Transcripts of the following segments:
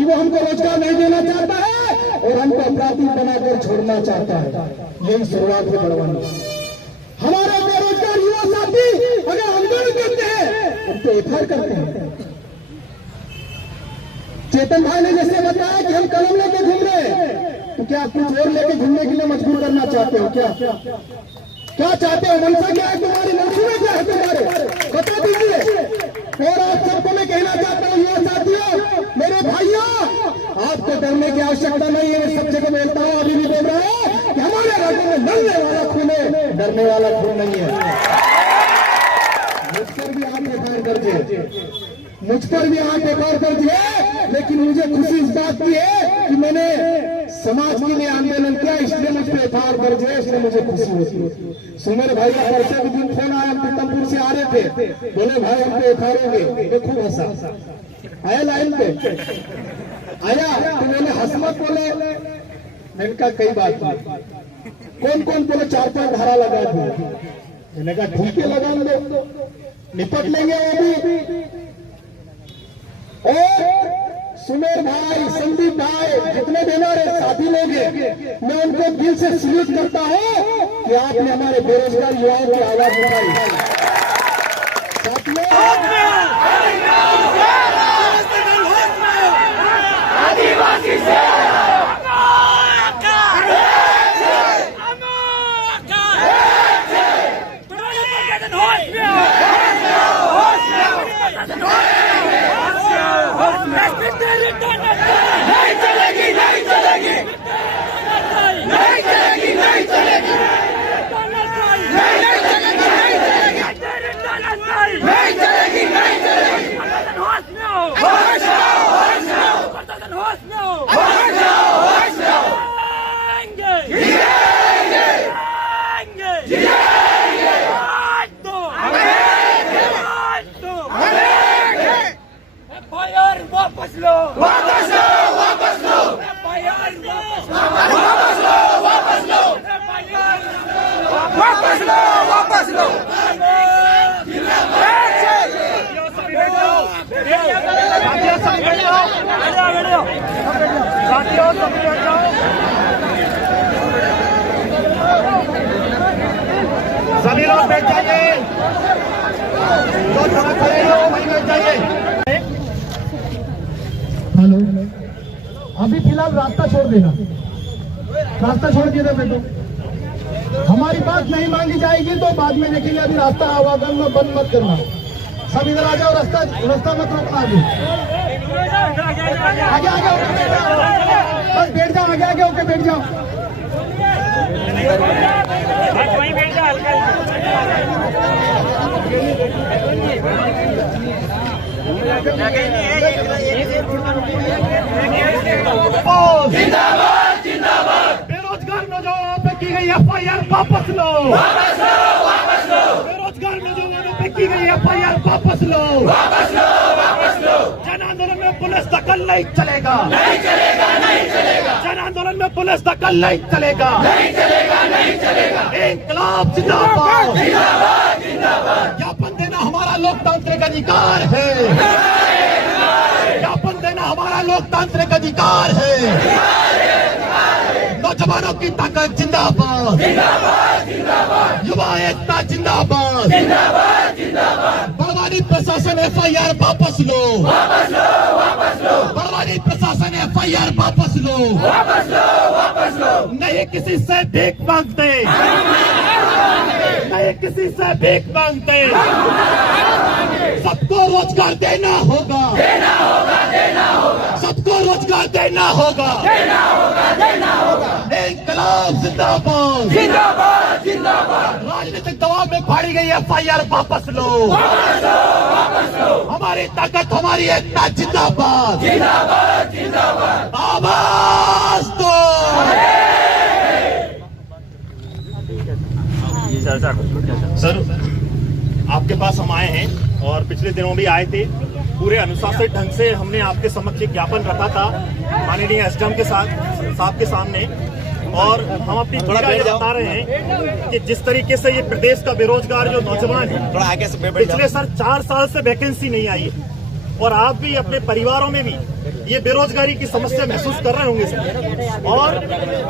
कि वो हमको रोजगार नहीं देना चाहता है और हमको अपराधी बनाकर छोड़ना चाहता है। यही शुरुआत है बड़वानी। हमारे बेरोजगार युवा साथी अगर आंदोलन करते हैं तो एफआईआर करते हैं। चेतन भाई ने जैसे बताया कि हम कलम लेके घूम रहे हैं, तो क्या कुछ और लेके घूमने के लिए मजबूर करना चाहते हो? क्या चाहते हो? मनसा क्या है तुम्हारी? मंसूबे क्या है तुम्हारे? बता दीजिए। और आप सबको मैं कहना चाहता हूँ युवा साथियों, मेरे भाइयों, आपको डरने की आवश्यकता नहीं है। मैं सब जगह बोलता हूँ, अभी भी बोल रहा हूँ कि हमारे राज्य में डरने वाला खून है, डरने वाला खून नहीं है। मुझ पर भी आप एफआईआर दर्ज, मुझ पर भी आप एफआईआर दर्ज है, लेकिन मुझे खुशी इस बात की है कि मैंने समाज के लिए आंदोलन किया, इसलिए मुझ पर एफआईआर दर्ज है, इसलिए मुझे खुशी होती है। सुमेर भाई का परसों के दिन फोन आया, पीतमपुर से आ रहे थे, बोले भाई हम पे एफआईआर होंगे। मैं खूब हंसा, आया लाइन पे आया तो मैंने हंसमत बोले, मैंने कहा कई बात नहीं। कौन कौन बोले 4-5 धारा लगा दो। मैंने कहा ठीक है लगा दो, निपट लेंगे अभी। और सुमेर भाई, संदीप भाई, जितने भी हमारे साथी लोग हैं, मैं उनको दिल से सल्यूट करता हूं कि आपने हमारे बेरोजगार युवाओं की आवाज उठाई। आदिवासी से नहीं चलेगी, नहीं चलेगी, नहीं चलेगी, नहीं चलेगी, नहीं चलेगी, नहीं चलेगी, नहीं चलेगी। होश आओ, होश आओ, होश आओ, होश आओ। जिएंगे, जिएंगे, एफआईआर वापस लो, वापस लो, वापस लो, एफआईआर वापस लो, वापस लो, एफआईआर वापस लो, वापस लो। सभी लोग बैठ जाइए, जो थोड़ा खड़े हो वहीं बैठ जाइए। हेलो, अभी फिलहाल रास्ता छोड़ देना, रास्ता छोड़ देना बेटो। हमारी बात नहीं मांगी जाएगी तो बाद में देखेंगे। अभी रास्ता आवागमन में बंद मत करना, सब इधर आ जाओ, रास्ता मत रोकना। आगे आगे बस बैठ जाओ, आगे आगे होके बैठ जाओ। वहीं बैठ जाओ, जिंदाबाद, जिंदाबाद। बेरोजगार नौजवानों पे की गई एफआईआर वापस लो, वापस लो, वापस लो। बेरोजगार नौजवानों पे की गई एफआईआर वापस लो, वापस लो, वापस लो। जन आंदोलन में पुलिस दखल नहीं चलेगा, नहीं चलेगा, नहीं चलेगा, जन आंदोलन में पुलिस दखल नहीं चलेगा, नहीं चलेगा, नहीं चलेगा। इंकलाब जिंदाबाद, जिंदाबाद, जिंदाबाद। ज्ञापन देना हमारा लोकतांत्रिक अधिकार है, ज्ञापन देना हमारा लोकतांत्रिक अधिकार है। नौजवानों की ताकत जिंदाबाद, जिंदाबाद, जिंदाबाद, युवा एकता जिंदाबाद, जिंदाबाद, जिंदाबाद। बड़वानी प्रशासन एफआईआर वापस लो, वापस लो, वापस लो, बड़वानी प्रशासन एफआईआर वापस लो, वापस लो, वापस लो। नहीं किसी से भीख मांगते, नहीं किसी से भीख मांगते, सबको रोजगार देना होगा, देना होगा, देना होगा, सबको रोजगार देना होगा, देना होगा, देना होगा। इंकलाब जिंदाबाद, जिंदाबाद, जिंदाबाद। राजनीतिक दबाव में फाड़ी गई एफआईआर वापस लो, वापस लो, वापस लो। हमारी ताकत हमारी एकता जिंदाबाद, जिंदाबाद, जिंदाबाद। आवाज दो। सर, आपके पास हम आए हैं और पिछले दिनों भी आए थे। पूरे अनुशासित ढंग से हमने आपके समक्ष एक ज्ञापन रखा था माननीय एसडीएम के साहब के सामने, और हम अपनी भूमिका बता रहे हैं कि जिस तरीके से ये प्रदेश का बेरोजगार जो नौजवान है, पिछले सर 4 साल से वैकेंसी नहीं आई है, और आप भी अपने परिवारों में भी ये बेरोजगारी की समस्या महसूस कर रहे होंगे सर। और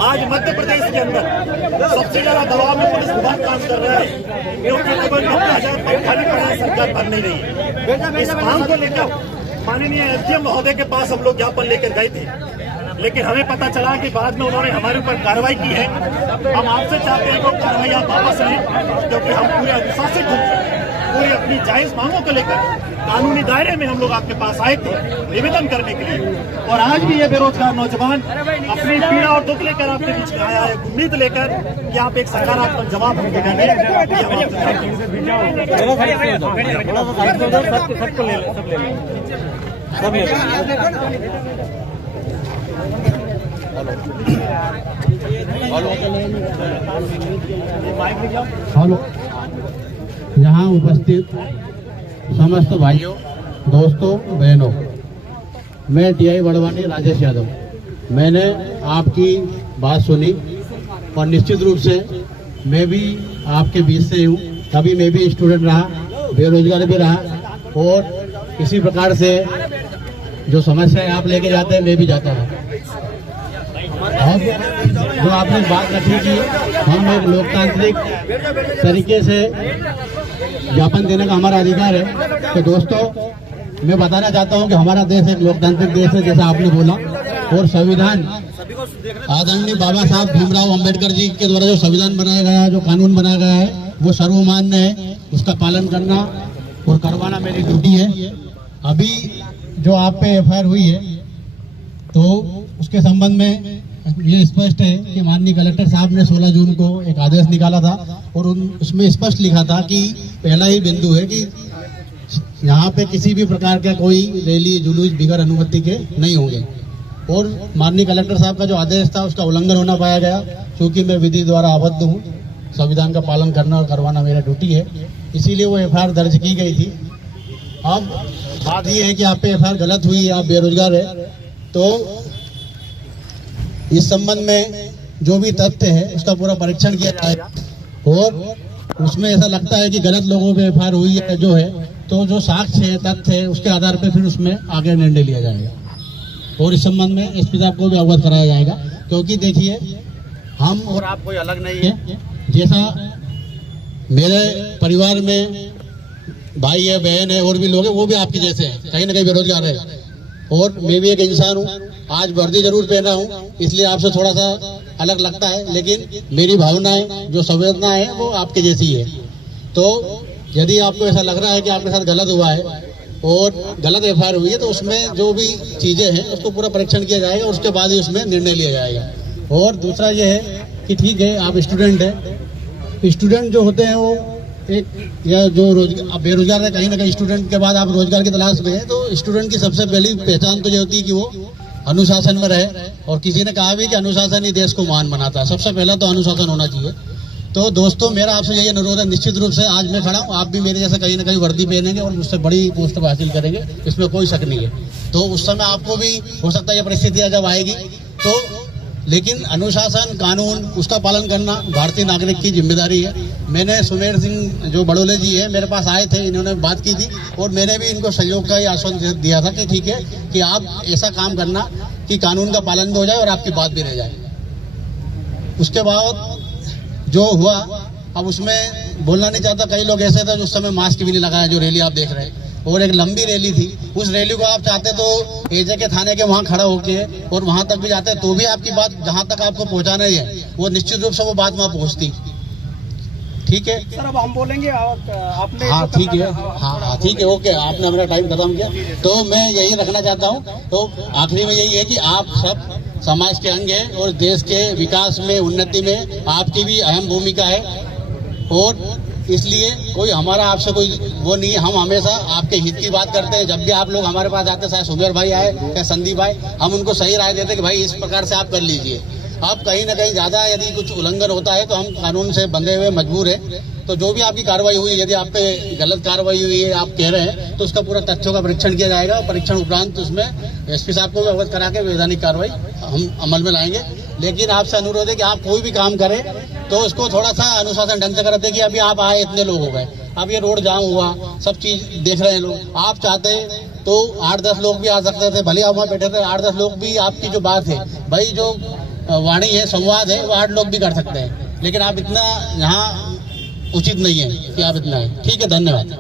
आज मध्य प्रदेश के अंदर सबसे ज्यादा दबाव में पुलिस विभाग काम कर रहा है, क्योंकि केवल 90,000 पद खाली पड़ा है, सरकार भर नहीं रही है। इस मांग को लेकर माननीय एसडीएम महोदय के पास हम लोग ज्ञापन लेकर गए थे, लेकिन हमें पता चला कि बाद में उन्होंने हमारे ऊपर कार्रवाई की है। हम आपसे चाहते हैं कि कार्रवाई आप वापस लें, क्योंकि हम पूरे अनुशासित ढंग से पूरी अपनी जायज मांगों को लेकर कानूनी दायरे में हम लोग आपके पास आए थे निवेदन करने के लिए। और आज भी ये बेरोजगार नौजवान अपनी पीड़ा और दुख लेकर आपके बीच में आया है, उम्मीद लेकर कि आप एक सकारात्मक जवाब हमको देंगे। हेलो, यहाँ उपस्थित समस्त भाइयों, दोस्तों, बहनों, मैं टीआई बड़वानी राजेश यादव। मैंने आपकी बात सुनी और निश्चित रूप से मैं भी आपके बीच से हूँ। कभी मैं भी स्टूडेंट रहा, बेरोजगार भी रहा, और इसी प्रकार से जो समस्याएं आप लेके जाते हैं मैं भी जाता रहा। अब जो आपने बात रखी कि हम एक लोकतांत्रिक तरीके से ज्ञापन देने का हमारा अधिकार है, तो दोस्तों मैं बताना चाहता हूं कि हमारा देश एक लोकतांत्रिक देश है, जैसा आपने बोला, और संविधान आदरणीय बाबा साहब भीमराव अंबेडकर जी के द्वारा जो संविधान बनाया गया है, जो कानून बनाया गया है, वो सर्वमान्य है। उसका पालन करना और करवाना मेरी ड्यूटी है। अभी जो आप पे एफआईआर हुई है, तो उसके संबंध में ये स्पष्ट है कि माननीय कलेक्टर साहब ने 16 जून को एक आदेश निकाला था, और उसमें स्पष्ट लिखा था कि पहला ही बिंदु है कि यहाँ पे किसी भी प्रकार का कोई रैली जुलूस बिगैर अनुमति के नहीं होंगे। और माननीय कलेक्टर साहब का जो आदेश था उसका उल्लंघन होना पाया गया। क्योंकि मैं विधि द्वारा आबद्ध हूँ, संविधान का पालन करना और करवाना मेरा ड्यूटी है, इसीलिए वो एफआईआर दर्ज की गई थी। अब बात ये है कि आप पे एफआईआर गलत हुई है, आप बेरोजगार है, तो इस संबंध में जो भी तथ्य है उसका पूरा परीक्षण किया जाएगा, और उसमें ऐसा लगता है कि गलत लोगों पे एफआईआर हुई है जो है, तो जो साक्ष्य है, तथ्य है, उसके आधार पर फिर उसमें आगे निर्णय लिया जाएगा। और इस संबंध में एसपी साहब को भी अवगत कराया जाएगा। क्योंकि देखिए, हम और आप कोई अलग नहीं है। जैसा मेरे परिवार में भाई है, बहन है, और भी लोग हैं, वो भी आपके जैसे हैं, कहीं ना कहीं बेरोजगार है, और मैं भी एक इंसान हूँ। आज वर्दी जरूर पहना हूँ, इसलिए आपसे थोड़ा सा अलग लगता है, लेकिन मेरी भावनाएं, जो संवेदना है, वो आपके जैसी है। तो यदि आपको ऐसा लग रहा है कि आपके साथ गलत हुआ है और गलत एफआईआर हुई है, तो उसमें जो भी चीजें हैं उसको पूरा परीक्षण किया जाएगा, और उसके बाद ही उसमें निर्णय लिया जाएगा। और दूसरा ये है कि ठीक है, आप स्टूडेंट हैं, स्टूडेंट जो होते हैं वो एक, या जो बेरोजगार है, कहीं ना कहीं स्टूडेंट के बाद आप रोजगार की तलाश में है, तो स्टूडेंट की सबसे पहली पहचान तो ये होती है कि वो अनुशासन में रहे। और किसी ने कहा भी कि अनुशासन ही देश को महान बनाता है, सबसे पहला तो अनुशासन होना चाहिए। तो दोस्तों, मेरा आपसे यही अनुरोध है, निश्चित रूप से आज मैं खड़ा हूँ, आप भी मेरे जैसे कहीं ना कहीं वर्दी पहनेंगे और मुझसे बड़ी पोस्ट हासिल करेंगे, इसमें कोई शक नहीं है। तो उस समय आपको भी हो सकता है ये परिस्थितियां जब आएगी, तो लेकिन अनुशासन, कानून, उसका पालन करना भारतीय नागरिक की जिम्मेदारी है। मैंने सुमेर सिंह जो बड़ोले जी है, मेरे पास आए थे, इन्होंने बात की थी, और मैंने भी इनको सहयोग का ही आश्वासन दिया था कि ठीक है कि आप ऐसा काम करना कि कानून का पालन भी हो जाए और आपकी बात भी रह जाए। उसके बाद जो हुआ, अब उसमें बोलना नहीं चाहता, कई लोग ऐसे थे जो उस समय मास्क भी नहीं लगाया, जो रैली आप देख रहे हैं, और एक लंबी रैली थी। उस रैली को आप चाहते तो एजे के थाने के वहां खड़ा होके और वहां तक भी जाते, तो भी आपकी बात जहां तक आपको पहुंचाना है, वो निश्चित रूप से वो बात वहां पहुंचती। ठीक है सर, अब हम बोलेंगे आपने। हाँ ठीक है, हाँ ठीक है, ओके, आपने हमारा टाइम खत्म किया, तो मैं यही रखना चाहता हूँ। तो आखिरी में यही है कि आप सब समाज के अंग हैं, और देश के विकास में, उन्नति में आपकी भी अहम भूमिका है, और इसलिए कोई हमारा आपसे कोई वो नहीं है। हम हमेशा आपके हित की बात करते हैं। जब भी आप लोग हमारे पास आते हैं, चाहे सुमेर भाई आए या संदीप भाई, हम उनको सही राय देते हैं कि भाई इस प्रकार से आप कर लीजिए। आप कहीं ना कहीं ज्यादा यदि कुछ उल्लंघन होता है तो हम कानून से बंधे हुए मजबूर है। तो जो भी आपकी कार्रवाई हुई, यदि आप पे गलत कार्रवाई हुई है, आप कह रहे हैं, तो उसका पूरा तथ्यों का परीक्षण किया जाएगा। परीक्षण उपरांत उसमें एसपी साहब को भी अवगत करा के वैधानिक कार्रवाई हम अमल में लाएंगे। लेकिन आपसे अनुरोध है कि आप कोई भी काम करें तो उसको थोड़ा सा अनुशासन ढंग से करते कि अभी आप आए, इतने लोग हो गए, अब ये रोड जाम हुआ, सब चीज देख रहे हैं लोग। आप चाहते तो 8-10 लोग भी आ सकते थे, भले आप वहाँ बैठे थे 8-10 लोग भी आपकी जो बात है भाई, जो वाणी है, संवाद है, वो 8 लोग भी कर सकते हैं, लेकिन आप इतना यहाँ उचित नहीं है कि आप इतना है। ठीक है, धन्यवाद।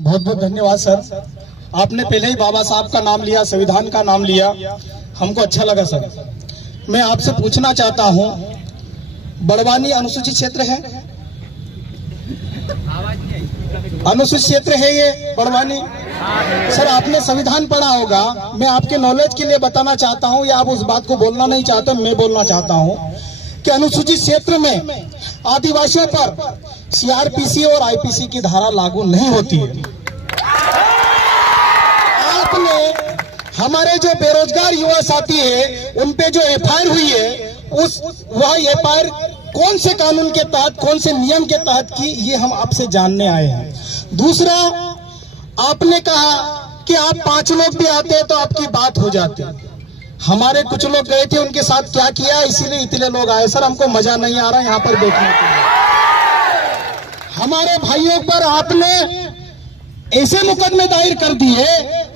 बहुत बहुत धन्यवाद सर। आपने पहले ही बाबा साहब का नाम लिया, संविधान का नाम लिया, हमको अच्छा लगा सर। मैं आपसे पूछना चाहता हूँ, बड़वानी अनुसूचित क्षेत्र है? अनुसूचित क्षेत्र है ये बड़वानी? सर आपने संविधान पढ़ा होगा, मैं आपके नॉलेज के लिए बताना चाहता हूँ, या आप उस बात को बोलना नहीं चाहते, मैं बोलना चाहता हूँ कि अनुसूचित क्षेत्र में आदिवासियों पर सीआरपीसी और आईपीसी की धारा लागू नहीं होती है। आपने हमारे जो बेरोजगार युवा साथी है उन पे जो एफआईआर हुई है, वह एफआईआर कौन से कानून के तहत, कौन से नियम के तहत की, ये हम आपसे जानने आए हैं। दूसरा, आपने कहा कि आप 5 लोग भी आते हैं तो आपकी बात हो जाती। हमारे कुछ लोग गए थे, उनके साथ क्या किया, इसीलिए इतने लोग आए। सर हमको मजा नहीं आ रहा यहाँ पर बैठने के लिए। हमारे भाइयों पर आपने ऐसे मुकदमे दायर कर दिए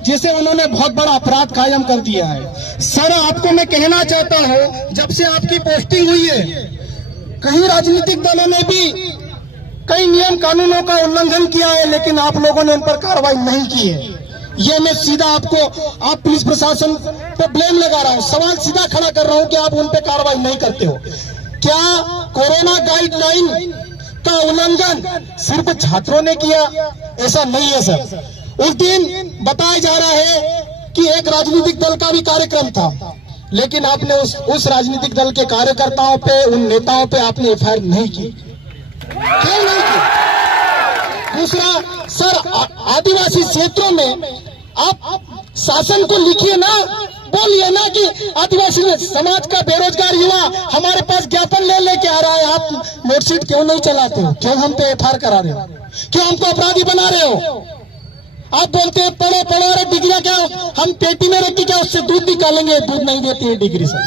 जिसे उन्होंने बहुत बड़ा अपराध कायम कर दिया है। सर आपको मैं कहना चाहता हूँ, जब से आपकी पोस्टिंग हुई है, कई राजनीतिक दलों ने भी कई नियम कानूनों का उल्लंघन किया है, लेकिन आप लोगों ने उन पर कार्रवाई नहीं की है। ये मैं सीधा आपको, आप पुलिस प्रशासन पे ब्लेम लगा रहा हूँ, सवाल सीधा खड़ा कर रहा हूँ कि आप उन पे कार्रवाई नहीं करते हो। क्या कोरोना गाइडलाइन का उल्लंघन सिर्फ छात्रों ने किया? ऐसा नहीं है सर। उस दिन बताया जा रहा है कि एक राजनीतिक दल का भी कार्यक्रम था, लेकिन आपने उस राजनीतिक दल के कार्यकर्ताओं पे, उन नेताओं पे आपने एफआईआर नहीं की। क्यों नहीं की? दूसरा सर, आदिवासी क्षेत्रों में आप शासन को लिखिए ना, बोलिए ना कि आदिवासी समाज का बेरोजगार युवा हमारे पास ज्ञापन ले लेके आ रहा है, आप नोटशीट क्यों नहीं चलाते हो? क्यों हम पे एफआईआर करा रहे हो? क्यों हमको अपराधी बना रहे हो? आप बोलते हैं पढ़ो पढ़ो, अरे डिग्रियां क्या हम पेटी में रखी, क्या उससे दूध निकालेंगे? दूध नहीं देती है डिग्री से।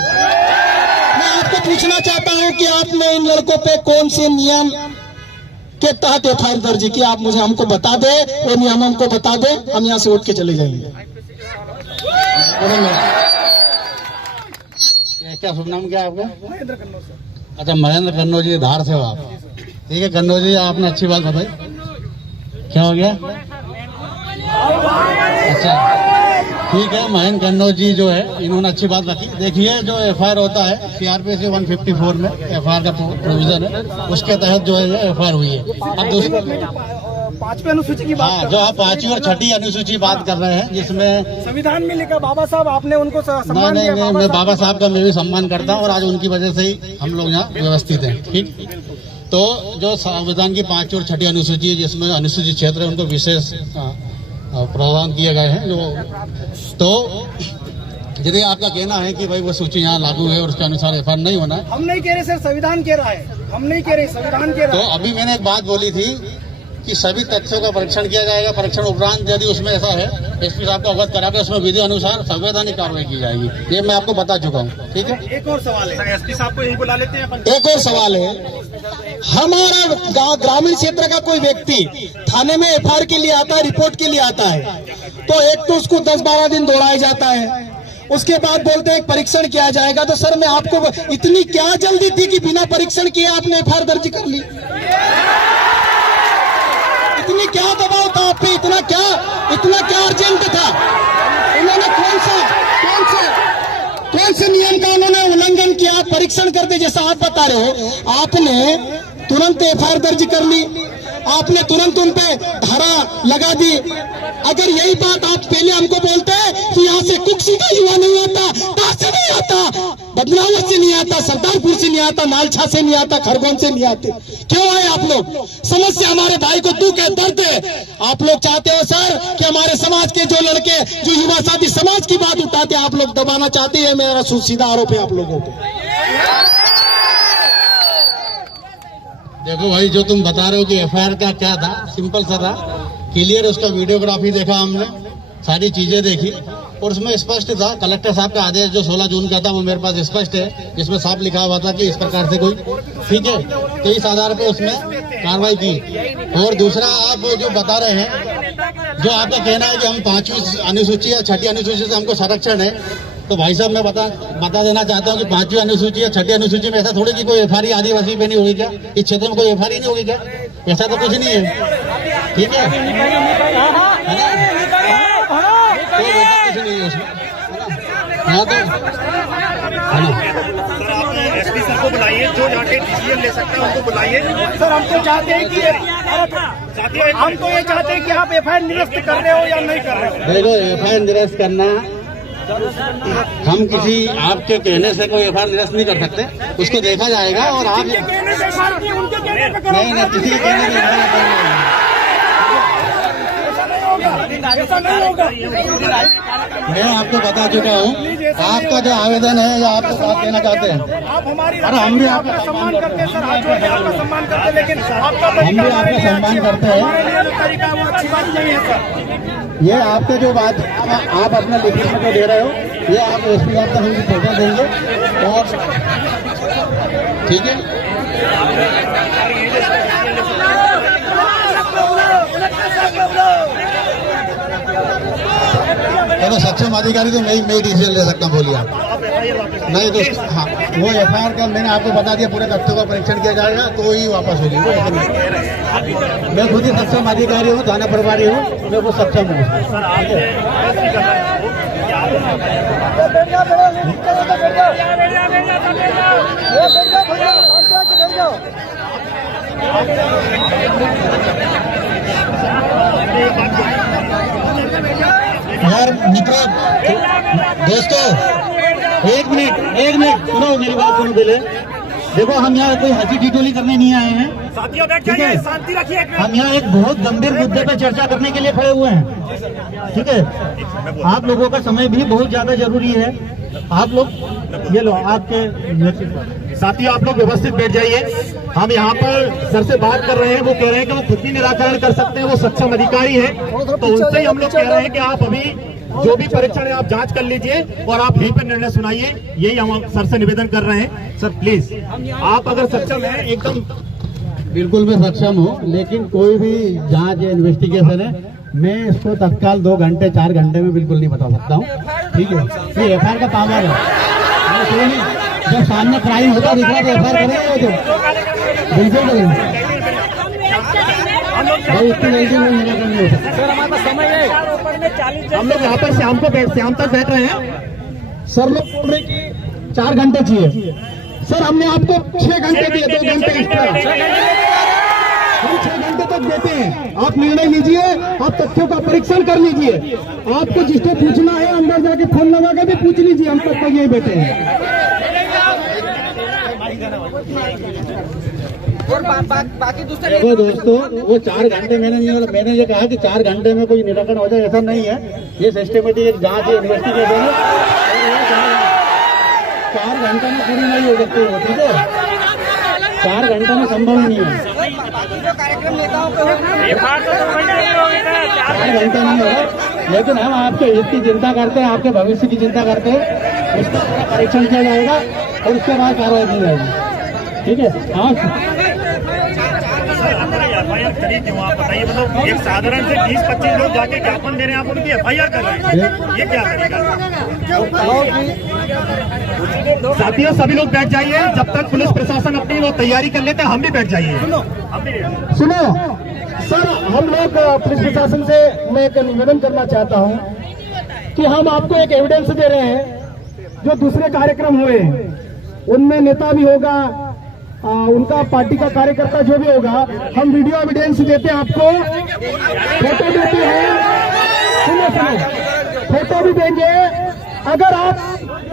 मैं आपको पूछना चाहता हूं कि आपने इन लड़कों पे कौन से नियम के तहत एफआईआर दर्ज की? आप मुझे हमको बता दे, वो नियम हमको बता दे, हम यहाँ से उठ के चले जाएंगे। क्या शुभ नाम क्या है आपका? महेंद्र कन्नौज सर। अच्छा, महेंद्र कन्नौज जी, धार से हो आप? ठीक है कन्नौज जी, आपने अच्छी बात बताई। क्या हो गया? अच्छा ठीक है, महेंद्र कन्नौज जी जो है, इन्होंने अच्छी बात रखी। देखिए, जो एफआईआर होता है सीआरपीसी 154 में एफआईआर का प्रोविजन है, उसके तहत जो है एफआईआर हुई है। अब दूसरी 5वीं अनुसूची की बात, हाँ, जो आप 5वीं और 6ठी अनुसूची बात कर रहे हैं, जिसमें संविधान में लिखा बाबा साहब, आपने उनको सम्मान नहीं, दिया। मैं बाबा साहब का मैं भी सम्मान करता हूँ, और आज उनकी वजह से ही हम लोग यहाँ व्यवस्थित हैं। ठीक, तो जो संविधान की 5वीं और 6ठी अनुसूची है, जिसमें अनुसूचित क्षेत्र है, उनको विशेष प्रावधान किए गए हैं। तो यदि आपका कहना है कि भाई वो सूची यहाँ लागू है और उसके अनुसार एफआईआर नहीं होना है, हम नहीं कह रहे सर, संविधान कह रहा है, हम नहीं कह रहे, संविधान कह रहा है। तो अभी मैंने एक बात बोली थी कि सभी तथ्यों का परीक्षण किया जाएगा। परीक्षण उपरांत यदि उसमें ऐसा है, एसपी साहब को अवगत करा के उसमें विधि अनुसार संवैधानिक कार्रवाई की जाएगी। ये मैं आपको बता चुका हूँ। ठीक है, एक और सवाल है, एसपी साहब को यही बुला लेते हैं। एक और सवाल है, हमारा ग्रामीण क्षेत्र का कोई व्यक्ति थाने में एफआईआर के लिए आता है, रिपोर्ट के लिए आता है, तो एक तो उसको 10-12 दिन दौड़ाया जाता है, उसके बाद बोलते हैं परीक्षण किया जाएगा। तो सर, मैं आपको, इतनी क्या जल्दी थी कि बिना परीक्षण किए आपने एफआईआर दर्ज कर ली? इतनी क्या दबाव था आप पे? इतना क्या अर्जेंट था? उन्होंने कौन से नियम का उन्होंने उल्लंघन किया? परीक्षण करते, जैसा आप बता रहे हो, आपने तुरंत एफआईआर दर्ज कर ली, आपने तुरंत उन पे धारा लगा दी। अगर यही बात आप पहले हमको बोलते हैं कि यहाँ से कुक्सी का युवा नहीं आता, कहाँ से नहीं आता, बदनावर से नहीं आता, सरदारपुर से नहीं आता, नालछा से नहीं आता, खरगोन से नहीं आते, क्यों आए आप लोग? समस्या हमारे भाई को दुख है, दर्द है। आप लोग चाहते हो सर कि हमारे समाज के जो लड़के, जो युवा साथी समाज की बात उठाते हैं, आप लोग दबाना चाहते हैं। मेरा सीधा आरोप है आप लोगों को। देखो भाई, जो तुम बता रहे हो कि एफआईआर का क्या था, सिंपल सा था, क्लियर। उसका वीडियोग्राफी देखा हमने, सारी चीजें देखी, और उसमें स्पष्ट था। कलेक्टर साहब का आदेश जो 16 जून का था, वो मेरे पास स्पष्ट है, जिसमें साफ लिखा हुआ था कि इस प्रकार से कोई, ठीक है, तो इस आधार पे उसमें कार्रवाई की। और दूसरा, आप जो बता रहे हैं जो आपका कहना है कि हम 5वीं अनुसूची या 6ठी अनुसूची से हमको संरक्षण है, तो भाई साहब मैं बता देना चाहता हूँ कि 5वीं अनुसूची या 6ठी अनुसूची में ऐसा थोड़ी कि कोई एफआईआर आदिवासी पे नहीं होगी क्या? इस क्षेत्र में कोई एफआईआर नहीं होगी क्या? ऐसा तो कुछ नहीं है, ठीक है? कुछ नहीं है उसमें, हाँ तो है ना? सर आप एसपी सर को बुलाइए, जो जाके डिसीजन ले सकते हैं उनको बुलाइए। सर हम तो चाहते हैं कि हम तो ये चाहते हैं कि आप एफआईआर निरस्त कर रहे हो या नहीं कर रहे हो। देखो, एफआईआर निरस्त करना, हम किसी आपके कहने से कोई एफआईआर निरस्त नहीं कर सकते, उसको देखा जाएगा। और आप नहीं, किसी के कहने से मैं आपको बता चुका हूँ, आपका जो आवेदन है या आप बात कहना चाहते हैं, आप हमारी अरे हम भी आपका सम्मान करते हैं सर, हाथ जोड़ के आपका सम्मान करते हैं, लेकिन आपका हम भी आपका सम्मान करते हैं। हमारे जो तरीका है वो अच्छी बात नहीं है सर। ये आपके जो बात आप अपना लिखित में दे रहे हो, ये आप एसपी साहब तक हमको फोटो देंगे और ठीक है। चलो सक्षम अधिकारी तो मैं डिसीजन ले सकता हूँ, बोलिए आप। नहीं तो हाँ, वो एफआईआर का मैंने आपको बता दिया, पूरे तथ्यों का परीक्षण किया जाएगा तो ही वापस होगी। मैं खुद ही सक्षम अधिकारी हूँ, थाना प्रभारी हूँ, मैं वो सक्षम हूँ। यार मित्रों, दोस्तों, एक मिनट सुनो, मेरी बात सुनो पहले। देखो, हम यहाँ कोई हंसी ठिठोली करने नहीं आए हैं, साथियों बैठ जाइए, शांति रखिए। हम यहाँ एक बहुत गंभीर मुद्दे पर चर्चा करने के लिए खड़े हुए हैं, ठीक है? आप लोगों का समय भी बहुत ज्यादा जरूरी है। आप लोग ये लो, आपके साथियों, आप लोग व्यवस्थित बैठ जाइए। हम यहाँ पर सर से बात कर रहे हैं, वो कह रहे हैं कि वो खुद ही निराकरण कर सकते हैं, वो सक्षम अधिकारी है, तो उनसे ही हम लोग कह रहे हैं कि आप अभी जो भी परीक्षण है आप जांच कर लीजिए और आप यहीं पर निर्णय सुनाइए। यही हम सर से निवेदन कर रहे हैं। सर प्लीज, आप अगर सक्षम है एकदम। बिल्कुल मैं सक्षम हूँ, लेकिन कोई भी जांच या इन्वेस्टिगेशन है, मैं इसको तत्काल 2 घंटे 4 घंटे में बिल्कुल नहीं बता सकता हूँ, ठीक है? ये एफआईआर का पावर है। जब सामने क्राइम होता दिख रहा तो एफआईआर करेंगे, तो बिल्कुल करेंगे भाई, इतनी जल्दी नहीं हो सकता। सर हमारे पास समय है, हम लोग यहाँ पर शाम तक बैठ रहे हैं। सर लोग बोल रहे कि 4 घंटे चाहिए। सर हमने आपको 6 घंटे दिए, 2 घंटे एक्स्ट्रा, हम 6 घंटे तक देते हैं। आप निर्णय लीजिए, आप तथ्यों का परीक्षण कर लीजिए। आपको जिसको पूछना है अंदर जाके फोन लगा के भी पूछ लीजिए, हम तब तक यही बैठे हैं। और बाकी दूसरे देखो दोस्तों, वो 4 घंटे मैंने ये कहा कि 4 घंटे में कोई निराकरण हो जाए, ऐसा नहीं है। ये सिस्टमेटिक एक जांच है, इन्वेस्टिगेशन है, और 4 घंटे में पूरी नहीं हो सकती है, ठीक है? 4 घंटे में संभव नहीं है। कार्यक्रम नेताओं को 4 घंटे नहीं होगा, लेकिन हम आपके हित की चिंता करते हैं, आपके भविष्य की चिंता करते हैं। उसका पूरा परीक्षण किया जाएगा और उसके बाद कार्रवाई की जाएगी, ठीक है? हाँ, एफआईआर करी क्यों आप बताइए? मतलब एक साधारण से 20-25 लोग जाके ज्ञापन दे रहे हैं, आप उनकी एफआईआर कर रहे हैं, ये क्या करेगा? साथियों सभी लोग बैठ जाइए, जब तक पुलिस प्रशासन अपनी वो तैयारी कर लेते हैं, हम भी बैठ जाइए। सुनो सर, हम लोग पुलिस प्रशासन से मैं एक निवेदन करना चाहता हूँ कि हम आपको एक एविडेंस दे रहे हैं। जो दूसरे कार्यक्रम हुए उनमें नेता भी होगा, उनका पार्टी का कार्यकर्ता जो भी होगा, हम वीडियो एविडेंस देते हैं आपको, फोटो देते हैं, सुनो फोटो भी देंगे। अगर आप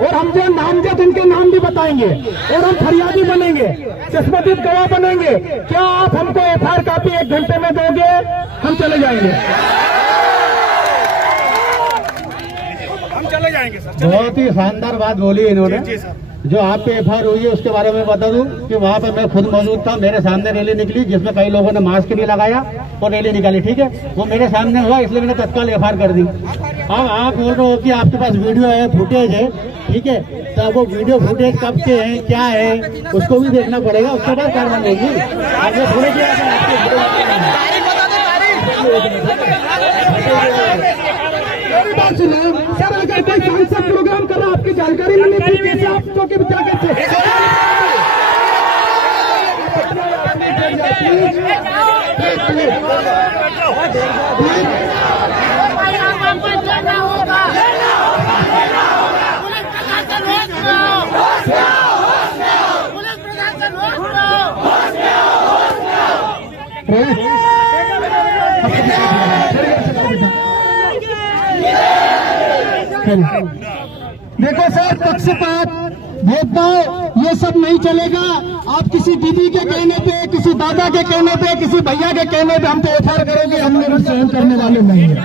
और हम जो नामजद उनके नाम भी बताएंगे और हम फरियादी बनेंगे, चश्मदीद गवाह बनेंगे। क्या आप हमको एफआईआर कॉपी 1 घंटे में दोगे? हम चले जाएंगे, हम चले जाएंगे सर। बहुत ही शानदार बात बोली इन्होंने। जो आप पे एफआईआर हुई है उसके बारे में बता दूं कि वहाँ पे मैं खुद मौजूद था। मेरे सामने रैली निकली जिसमें कई लोगों ने मास्क नहीं लगाया और रैली निकाली, ठीक है? वो मेरे सामने हुआ, इसलिए मैंने तत्काल एफआईआर कर दी। अब आप बोल रहे हो कि आपके पास वीडियो है, फुटेज है, ठीक है? तो वो वीडियो फुटेज कब के हैं, क्या है, उसको भी देखना पड़ेगा, उसके बाद कार्रवाई होगी। आगे थोड़े मेरी बात सुनो सर, अगर कोई सांसद प्रोग्राम कर रहा आपकी जानकारी में नहीं थी, कैसे आप तो के जाके देखो सर, पक्षपात भेदभाव ये सब नहीं चलेगा। आप किसी दीदी के कहने पे, किसी दादा के कहने पे, किसी भैया के कहने पे हम पे एफआईआर करोगे, हम लोग सहन करने वाले नहीं हैं।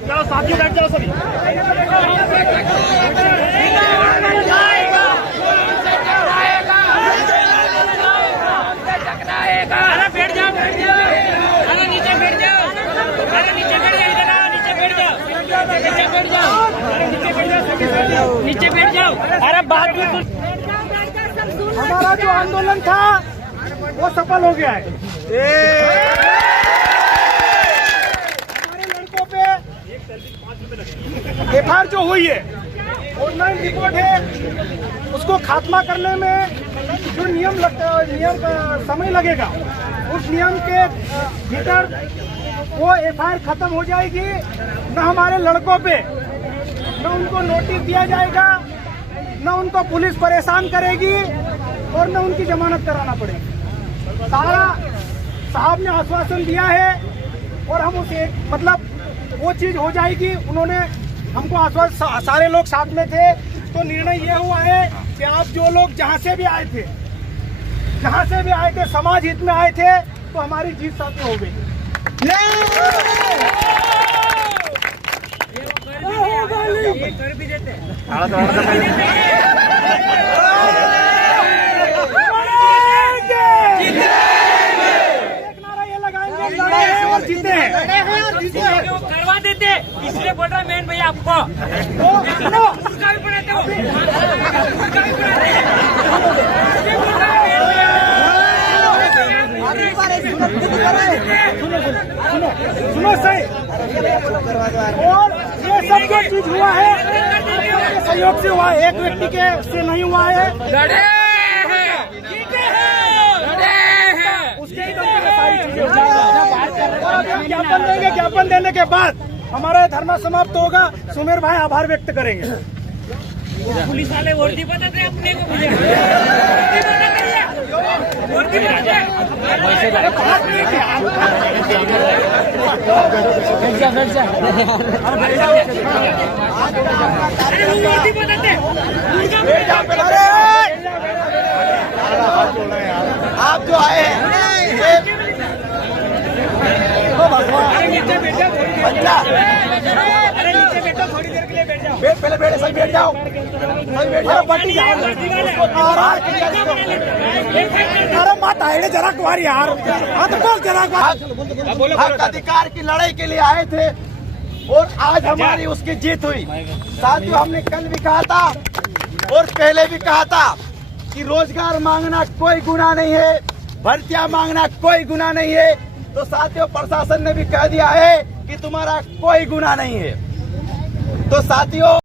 चलो साथी बैठ जाओ सभी। अरे बैठ जाओ, अरे नीचे बैठ जाओ, अरे नीचे बैठ जाओ, इधर आओ, नीचे बैठ जाओ, नीचे बैठ जाओ, अरे नीचे बैठ जाओ, नीचे बैठ जाओ। अरे बात भी सुन। हमारा जो आंदोलन था वो सफल हो गया है। हमारे लड़कों पे एफआईआर जो हुई है, ऑनलाइन रिपोर्ट है, उसको खात्मा करने में जो नियम का समय लगेगा, उस नियम के भीतर वो एफआईआर खत्म हो जाएगी। न हमारे लड़कों पे न उनको नोटिस दिया जाएगा, न उनको पुलिस परेशान करेगी और न उनकी जमानत कराना पड़ेगी। सारा साहब ने आश्वासन दिया है और हम उसे मतलब वो चीज हो जाएगी। उन्होंने हमको आश्वासन, सारे लोग साथ में थे, तो निर्णय ये हुआ है कि आप जो लोग जहाँ से भी आए थे, समाज हित में आए थे, तो हमारी जीत साथ हो गई। ये कर भी देते जीते हैं, करवा देते, इसलिए बोल रहा मैन भैया आपको। सुनो सही, और ये सब जो चीज हुआ है सहयोग से हुआ है, एक व्यक्ति के से नहीं हुआ है। उसके ही दम पे सारी चीजें हो जाएंगी। ज्ञापन देंगे, ज्ञापन देने के बाद हमारा धरना समाप्त होगा। सुमेर भाई आभार व्यक्त करेंगे। पुलिस वाले वर्दी बताते अपने को, मुझे वर्दी बताते। आप जो आए हैं थोड़ी देर के लिए बैठ जाओ, पहले बैठे, सही बैठ जाओ, अरे मत आए जरा कुमारी यार, हक अधिकार की लड़ाई के लिए आए थे और आज हमारी उसकी जीत हुई। साथियों, हमने कल भी कहा था और पहले भी कहा था कि रोजगार मांगना कोई गुनाह नहीं है, भर्तियां मांगना कोई गुनाह नहीं है। तो साथियों, प्रशासन ने भी कह दिया है कि तुम्हारा कोई गुनाह नहीं है। तो साथियों,